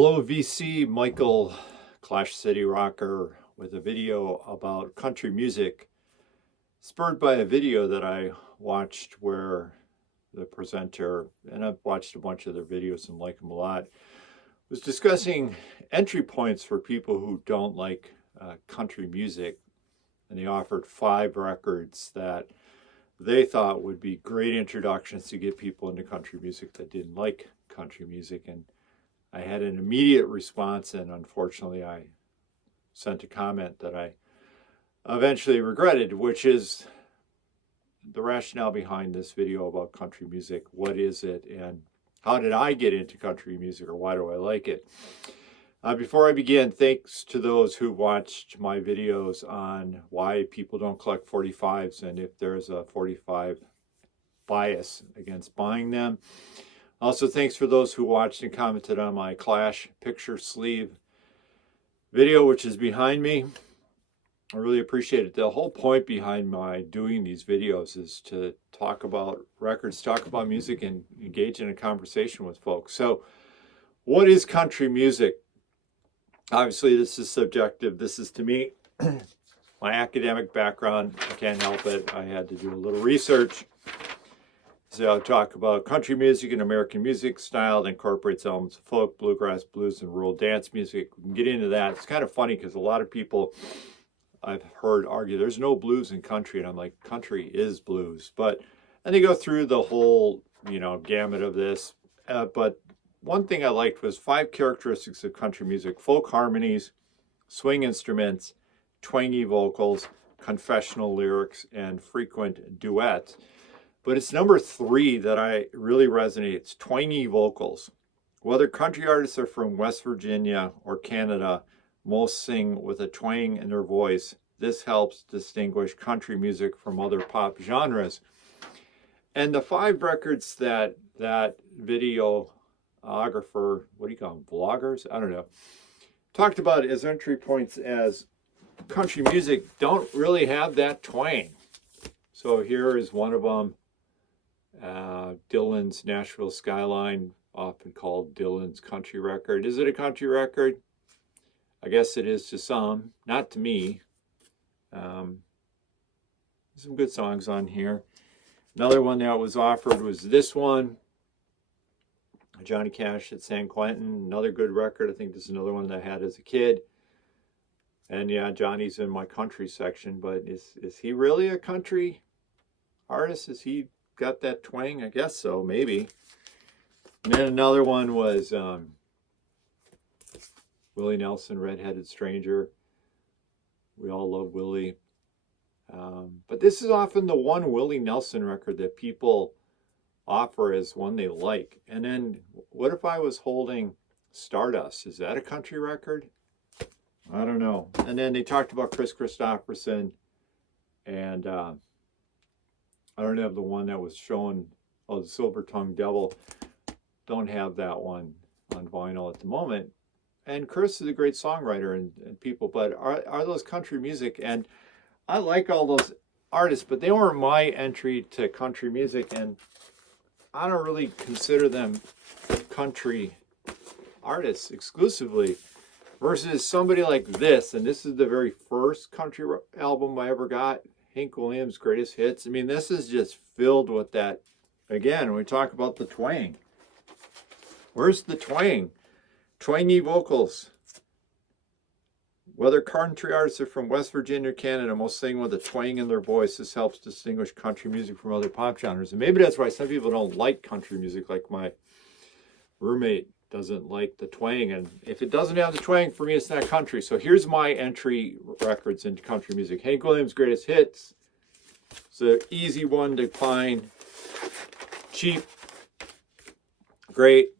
Hello, VC, Michael, Clash City Rocker, with a video about country music, spurred by a video that I watched where the presenter, and I've watched a bunch of their videos and like them a lot, was discussing entry points for people who don't like country music. And they offered 5 records that they thought would be great introductions to get people into country music that didn't like country music. And I had an immediate response, and unfortunately I sent a comment that I eventually regretted, which is the rationale behind this video about country music. What is it, and how did I get into country music, or why do I like it? Before I begin, thanks to those who watched my videos on why people don't collect 45s and if there's a 45 bias against buying them. Also, thanks for those who watched and commented on my Clash picture sleeve video, which is behind me. I really appreciate it. The whole point behind my doing these videos is to talk about records, talk about music, and engage in a conversation with folks. So, what is country music? Obviously, this is subjective. This is, to me, my academic background. I can't help it. I had to do a little research. So I'll talk about country music and American music style that incorporates elements of folk, bluegrass, blues, and rural dance music. We can get into that. It's kind of funny because a lot of people I've heard argue there's no blues in country, and I'm like, country is blues. And they go through the whole, gamut of this. But one thing I liked was 5 characteristics of country music: folk harmonies, swing instruments, twangy vocals, confessional lyrics, and frequent duets. But it's number 3 that I really resonates: twangy vocals. Whether country artists are from West Virginia or Canada, most sing with a twang in their voice. This helps distinguish country music from other pop genres. And the 5 records that videographer, what do you call them, vloggers? I don't know, talked about as entry points as country music don't really have that twang. So here is one of them. Dylan's Nashville Skyline, often called Dylan's country record. Is it a country record? I guess it is to some, not to me. Some good songs on here. Another one that was offered was this one, Johnny Cash at San Quentin. Another good record. I think this is another one that I had as a kid. And yeah, Johnny's in my country section, but is he really a country artist? Is he got that twang? I guess so, maybe. And then another one was Willie Nelson, Redheaded Stranger. We all love Willie. But this is often the one Willie Nelson record that people offer as one they like. And then what if I was holding Stardust? Is that a country record? I don't know. And then they talked about Kris Kristofferson, and I don't have the one that was shown, the Silver Tongue Devil. Don't have that one on vinyl at the moment. And Kris is a great songwriter and people, but are those country music? And I like all those artists, but they weren't my entry to country music, and I don't really consider them country artists exclusively, versus somebody like this. And this is the very first country album I ever got, Hank Williams' Greatest Hits. I mean, this is just filled with that. Again, when we talk about the twang, where's the twang? Twangy vocals. Whether country artists are from West Virginia or Canada, most sing with a twang in their voice. This helps distinguish country music from other pop genres. And maybe that's why some people don't like country music, like my roommate doesn't like the twang. And if it doesn't have the twang, for me, it's not country. So here's my entry records into country music. Hank Williams' Greatest Hits. It's an easy one to find. Cheap. Great.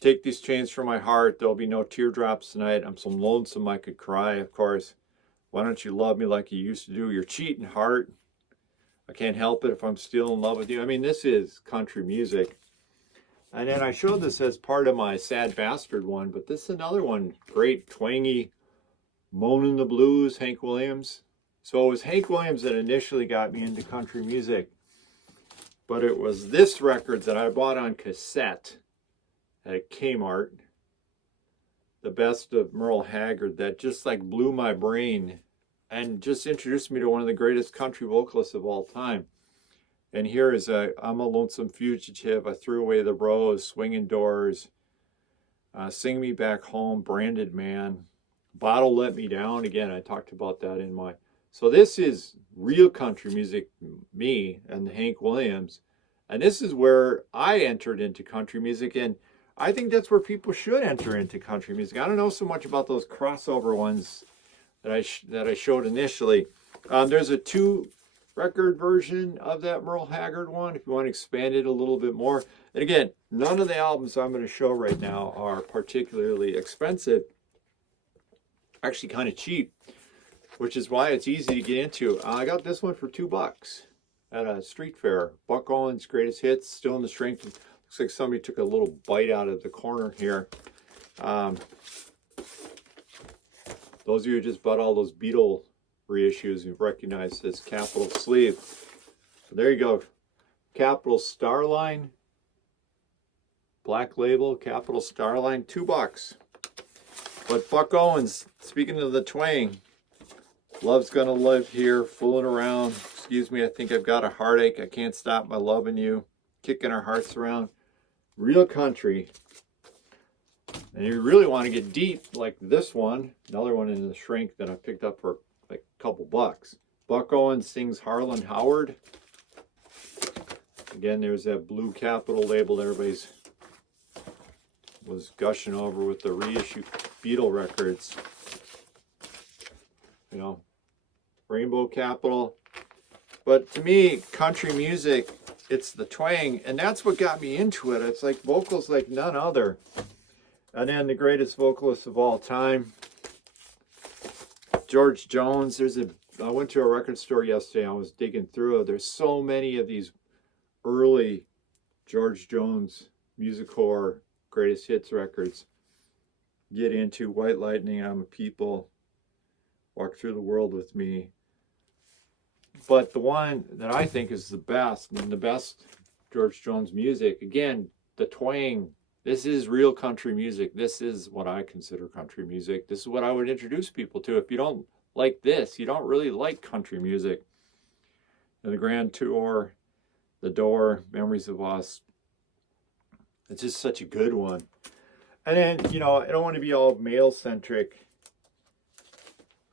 Take These Chains from My Heart. There'll be no teardrops tonight. I'm so lonesome I could cry, of course. Why Don't You Love Me Like You Used to Do? You're Cheating Heart. I Can't Help It If I'm Still in Love with You. I mean, this is country music. And then I showed this as part of my Sad Bastard one, but this is another one. Great, twangy, moaning the blues, Hank Williams. So it was Hank Williams that initially got me into country music. But it was this record that I bought on cassette at Kmart the best of Merle Haggard that just like blew my brain and just introduced me to one of the greatest country vocalists of all time. And here is I'm a Lonesome Fugitive, I Threw Away the Rose, Swinging Doors, Sing Me Back Home, Branded Man, Bottle Let Me Down. Again, I talked about that in my... So this is real country music, me and Hank Williams. And this is where I entered into country music. And I think that's where people should enter into country music. I don't know so much about those crossover ones that I showed initially. There's a 2-record version of that Merle Haggard one if you want to expand it a little bit more. And again, none of the albums I'm going to show right now are particularly expensive. Actually kind of cheap, which is why it's easy to get into. I got this one for $2 at a street fair. Buck Owens' Greatest Hits, still in the strength. Looks like somebody took a little bite out of the corner here. Those of you who just bought all those Beatle reissues, you've recognized this Capitol sleeve. So there you go. Capitol Starline. Black label, Capitol Starline, $2. But Buck Owens, speaking of the twang, love's gonna live here, fooling around. Excuse me, I think I've got a heartache. I can't stop my loving you. Kicking our hearts around. Real country. And you really want to get deep, like this one, another one in the shrink that I picked up for like a couple bucks. Buck Owens sings Harlan Howard. Again, there's that blue Capitol label that everybody's was gushing over with the reissue Beatle records. You know, Rainbow Capitol. But to me, country music, it's the twang, and that's what got me into it. It's like vocals like none other. And then the greatest vocalist of all time, George Jones. I went to a record store yesterday. I was digging through it. There's so many of these early George Jones music core greatest hits records. Get into White Lightning, I'm a People, Walk Through the World with Me. But the one that I think is the best, and the best George Jones music, again, the twang. This is real country music. This is what I consider country music. This is what I would introduce people to. If you don't like this, you don't really like country music. And the Grand Tour, The Door, Memories of Us. It's just such a good one. And then, you know, I don't want to be all male-centric.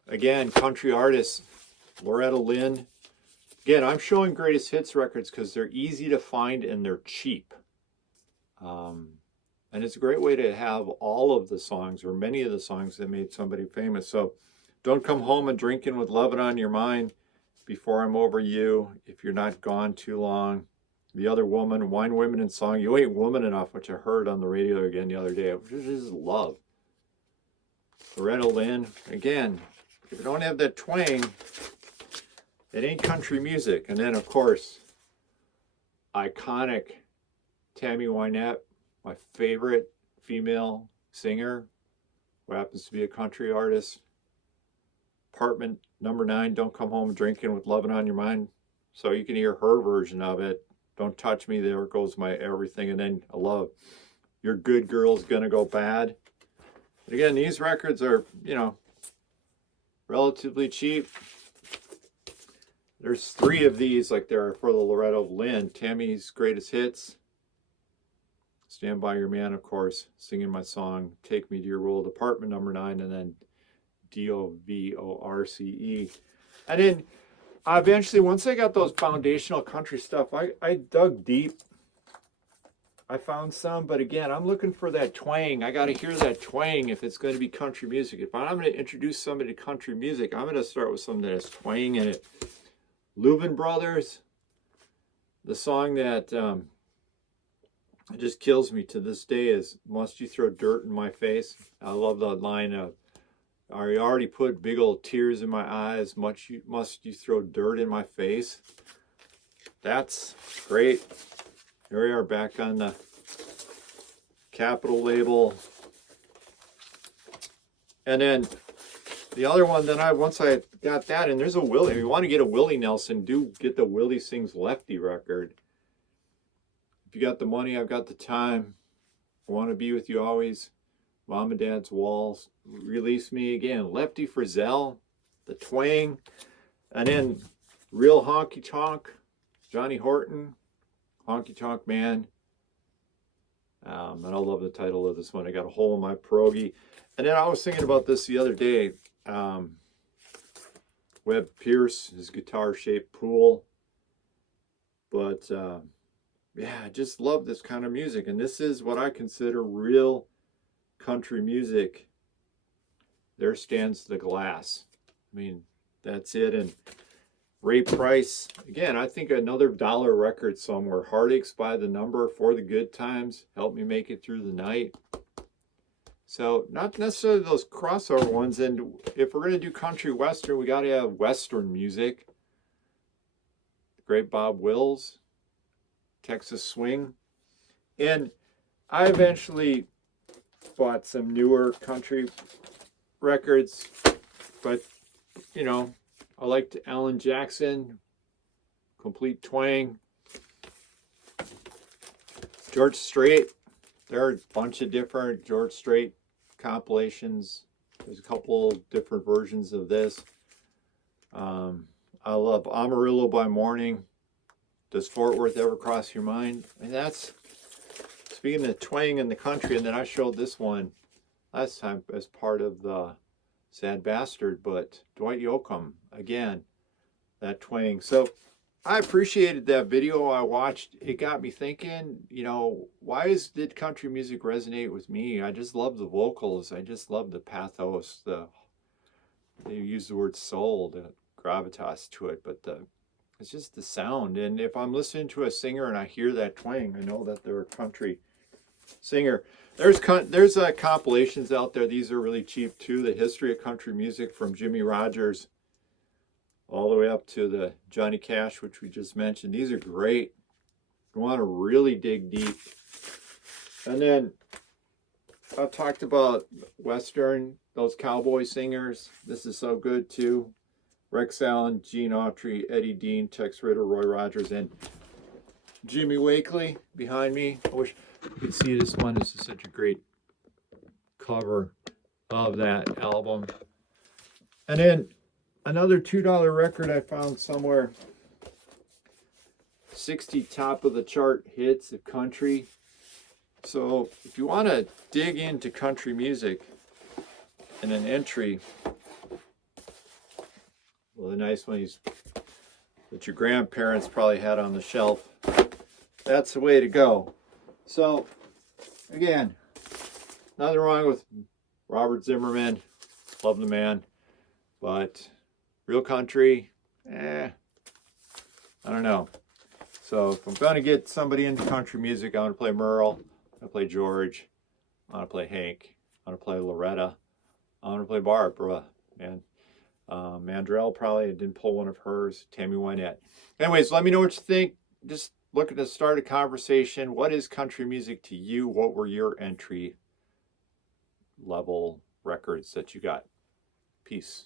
Again, country artists, Loretta Lynn. Again, I'm showing greatest hits records because they're easy to find and they're cheap. And it's a great way to have all of the songs or many of the songs that made somebody famous. So Don't Come Home and Drinking with Lovin' on Your Mind, Before I'm Over You, If You're Not Gone Too Long, The Other Woman, Wine, Women, and Song, You Ain't Woman Enough, which I heard on the radio again the other day, which is love. Loretta Lynn, again, if you don't have that twang, it ain't country music. And then, of course, iconic Tammy Wynette, my favorite female singer, who happens to be a country artist. Apartment number 9, Don't Come Home Drinking with Lovin' on Your Mind. So you can hear her version of it. Don't Touch Me, There Goes My Everything. And then I love Your Good Girl's Gonna Go Bad. And again, these records are, you know, relatively cheap. There's 3 of these, like there are for the Loretta Lynn. Tammy's Greatest Hits. Stand By Your Man, of course. Singing My Song, Take Me to Your World. Apartment number 9, and then DOVORCE. And then eventually, once I got those foundational country stuff, I dug deep. I found some, but again, I'm looking for that twang. I got to hear that twang if it's going to be country music. If I'm going to introduce somebody to country music, I'm going to start with something that has twang in it. Louvin Brothers, the song that it just kills me to this day is Must You Throw Dirt in My Face. I love the line of, I already put big old tears in my eyes, must you throw dirt in my face. That's great. Here we are back on the Capitol label. And then the other one that once I got that, and there's a Willie. If you want to get a Willie Nelson, do get the Willie Sings Lefty record. If you got the money, I've got the time. I Want to Be With You Always. Mom and Dad's Walls, Release Me again, Lefty Frizzell, The Twang, and then Real Honky Tonk, Johnny Horton, Honky Tonk Man. And I love the title of this one. I Got a Hole in My Pierogi. And then I was thinking about this the other day. Webb Pierce, his guitar-shaped pool. But yeah, I just love this kind of music. And this is what I consider real country music. There Stands the Glass. I mean, that's it. And Ray Price, again, I think another dollar record somewhere. Heartaches by the Number, For the Good Times, Help Me Make It Through the Night. So not necessarily those crossover ones. And if we're going to do country western, we got to have western music. The great Bob Wills, Texas Swing. And I eventually bought some newer country records, but you know, I liked Alan Jackson, Complete Twang, George Strait. There are a bunch of different George Strait compilations. There's a couple different versions of this. I love Amarillo by Morning. Does Fort Worth Ever Cross Your Mind? And that's, speaking of twang in the country, and then I showed this one last time as part of the Sad Bastard, but Dwight Yoakam, again, that twang. So I appreciated that video I watched. It got me thinking, you know, did country music resonate with me? I just love the vocals. I just love the pathos. They use the word soul, the gravitas to it, but it's just the sound. And if I'm listening to a singer and I hear that twang, I know that they're a country singer. There's compilations out there. These are really cheap too. The History of Country Music from Jimmie Rodgers all the way up to the Johnny Cash, which we just mentioned. These are great. You want to really dig deep. And then I talked about Western, those cowboy singers. This is so good too. Rex Allen, Gene Autry, Eddie Dean, Tex Ritter, Roy Rogers, and Jimmy Wakely behind me. I wish you could see this one. This is such a great cover of that album. And then another $2 record I found somewhere. 60 top of the chart hits of country. So if you want to dig into country music and an entry, well, the nice ones that your grandparents probably had on the shelf, that's the way to go. So again, nothing wrong with Robert Zimmerman, love the man, but real country, I don't know. So if I'm going to get somebody into country music, I want to play Merle, I want to play George, I want to play Hank, I want to play Loretta, I want to play Barbara, and Mandrell probably, I didn't pull one of hers, Tammy Wynette. Anyways, let me know what you think. Just looking to start a conversation. What is country music to you? What were your entry level records that you got? Peace.